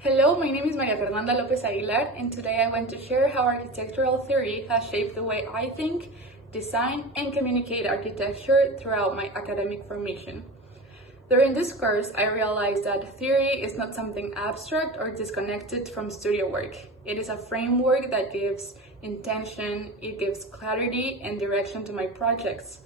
Hello, my name is Maria Fernanda Lopez Aguilar, and today I want to share how architectural theory has shaped the way I think, design, and communicate architecture throughout my academic formation. During this course, I realized that theory is not something abstract or disconnected from studio work. It is a framework that gives intention, it gives clarity and direction to my projects.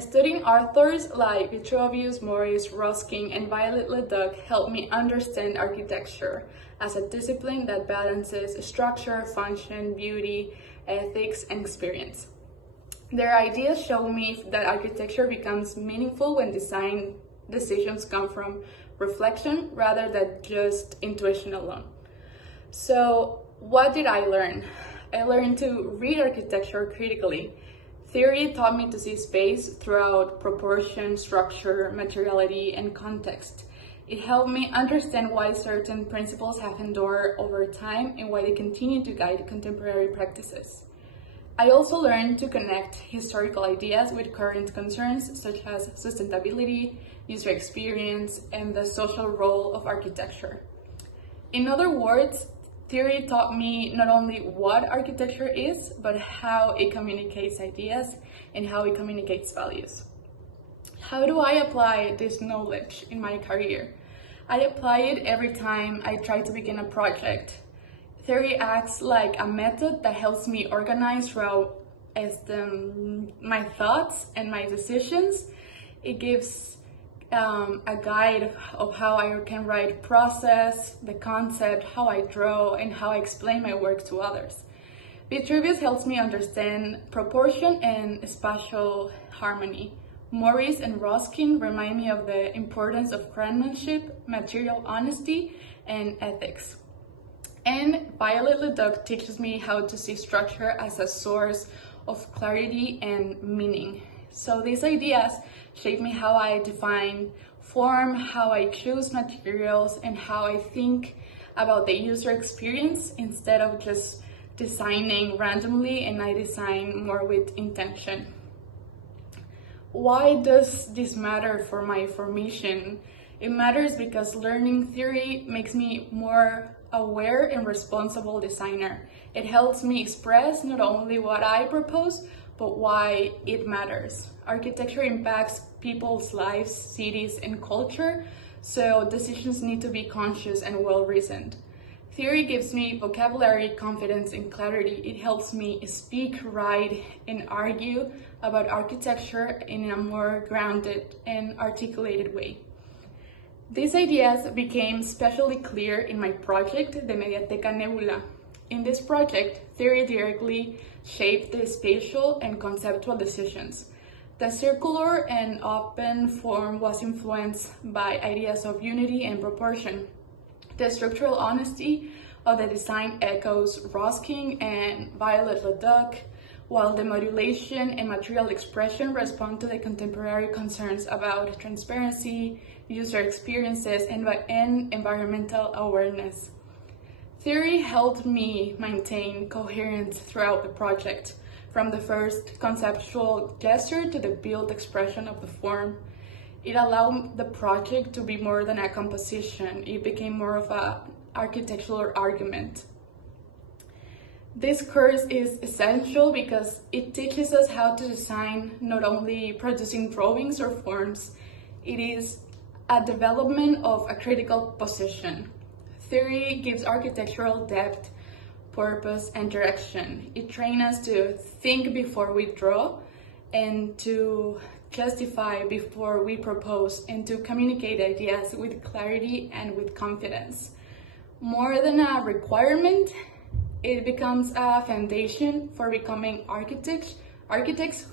Studying authors like Vitruvius, Morris, Ruskin, and Violet Leduc helped me understand architecture as a discipline that balances structure, function, beauty, ethics, and experience. Their ideas show me that architecture becomes meaningful when design decisions come from reflection rather than just intuition alone. So, what did I learn? I learned to read architecture critically. Theory taught me to see space throughout proportion, structure, materiality, and context. It helped me understand why certain principles have endured over time and why they continue to guide contemporary practices. I also learned to connect historical ideas with current concerns such as sustainability, user experience, and the social role of architecture. In other words, theory taught me not only what architecture is, but how it communicates ideas and how it communicates values. How do I apply this knowledge in my career? I apply it every time I try to begin a project. Theory acts like a method that helps me organize throughout my thoughts and my decisions. It gives a guide of how I can write process, the concept, how I draw, and how I explain my work to others. Vitruvius helps me understand proportion and spatial harmony. Morris and Ruskin remind me of the importance of craftsmanship, material honesty, and ethics. And Violet Leduc teaches me how to see structure as a source of clarity and meaning. So these ideas shape me how I define form, how I choose materials, and how I think about the user experience instead of just designing randomly, and I design more with intention. Why does this matter for my formation? It matters because learning theory makes me more aware and responsible designer. It helps me express not only what I propose, but why it matters. Architecture impacts people's lives, cities, and culture, so decisions need to be conscious and well-reasoned. Theory gives me vocabulary, confidence, and clarity. It helps me speak, write, and argue about architecture in a more grounded and articulated way. These ideas became especially clear in my project, the Mediateca Nebula. In this project, theory directly shaped the spatial and conceptual decisions. The circular and open form was influenced by ideas of unity and proportion. The structural honesty of the design echoes Ruskin and Violet Leduc, while the modulation and material expression respond to the contemporary concerns about transparency, user experiences, and environmental awareness. Theory helped me maintain coherence throughout the project, from the first conceptual gesture to the built expression of the form. It allowed the project to be more than a composition. It became more of an architectural argument. This course is essential because it teaches us how to design, not only producing drawings or forms. It is a development of a critical position. Theory gives architectural depth, purpose, and direction. It trains us to think before we draw, and to justify before we propose, and to communicate ideas with clarity and with confidence. More than a requirement, it becomes a foundation for becoming architects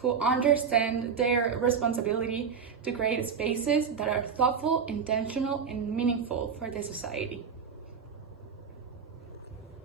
who understand their responsibility to create spaces that are thoughtful, intentional, and meaningful for the society.